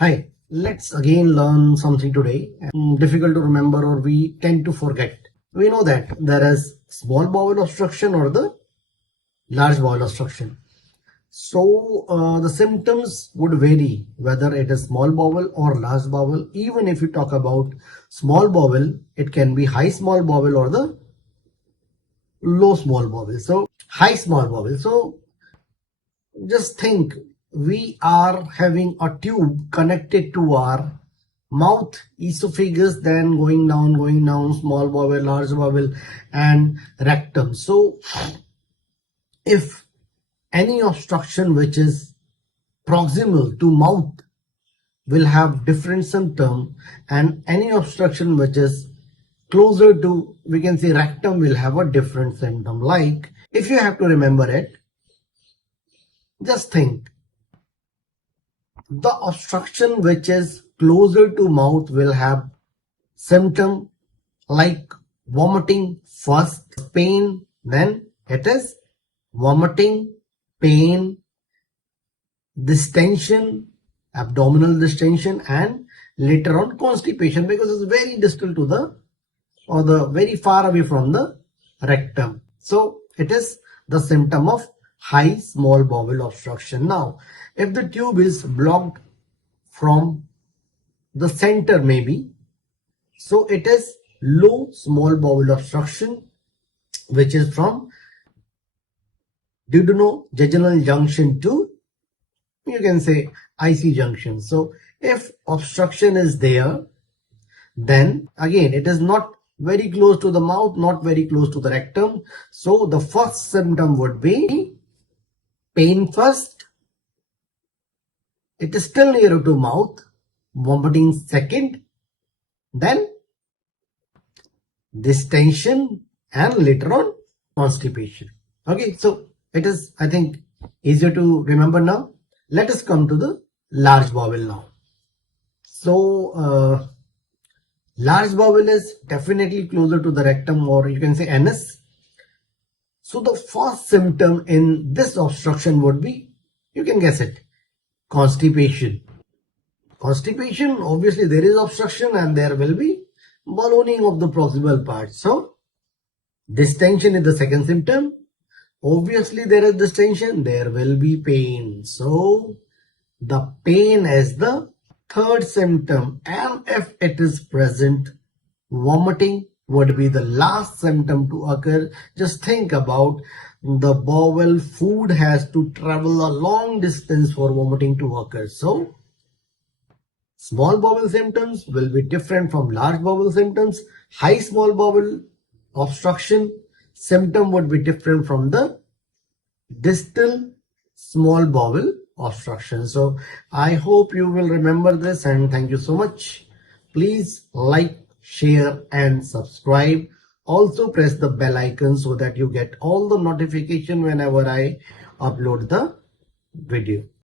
Hi, let's again learn something today. Difficult to remember or we tend to forget. We know that there is small bowel obstruction or the large bowel obstruction. So the symptoms would vary whether it is small bowel or large bowel. Even if you talk about small bowel, it can be high small bowel or the low small bowel. So high small bowel. So just think we are having a tube connected to our mouth, esophagus, then going down, small bowel, large bowel, and rectum. So if any obstruction which is proximal to mouth will have different symptom, and any obstruction which is closer to, we can say, rectum will have a different symptom. Like if you have to remember it, just think the obstruction which is closer to mouth will have symptom like vomiting first, pain, then it is vomiting, pain, distension, abdominal distension, and later on constipation, because it's very distal to the or the very far away from the rectum. So it is the symptom of high small bowel obstruction. Now if the tube is blocked from the center maybe, so it is low small bowel obstruction, which is from duodenojejunal junction to, you can say, IC junction. So if obstruction is there, then again it is not very close to the mouth, not very close to the rectum. So the first symptom would be pain first, it is still nearer to mouth, vomiting second, then distension, and later on constipation. Okay, so it is, I think, easier to remember now. Let us come to the large bowel now. So large bowel is definitely closer to the rectum, or you can say anus. So the first symptom in this obstruction would be, you can guess it, constipation. Constipation, obviously there is obstruction and there will be ballooning of the proximal part. So distension is the second symptom. Obviously there is distension, there will be pain. So the pain is the third symptom, and if it is present, vomiting would be the last symptom to occur. Just think about the bowel, food has to travel a long distance for vomiting to occur. So small bowel symptoms will be different from large bowel symptoms. High small bowel obstruction symptom would be different from the distal small bowel obstruction. So I hope you will remember this, and thank you so much. Please like, share, and subscribe. Also press the bell icon so that you get all the notification whenever I upload the video.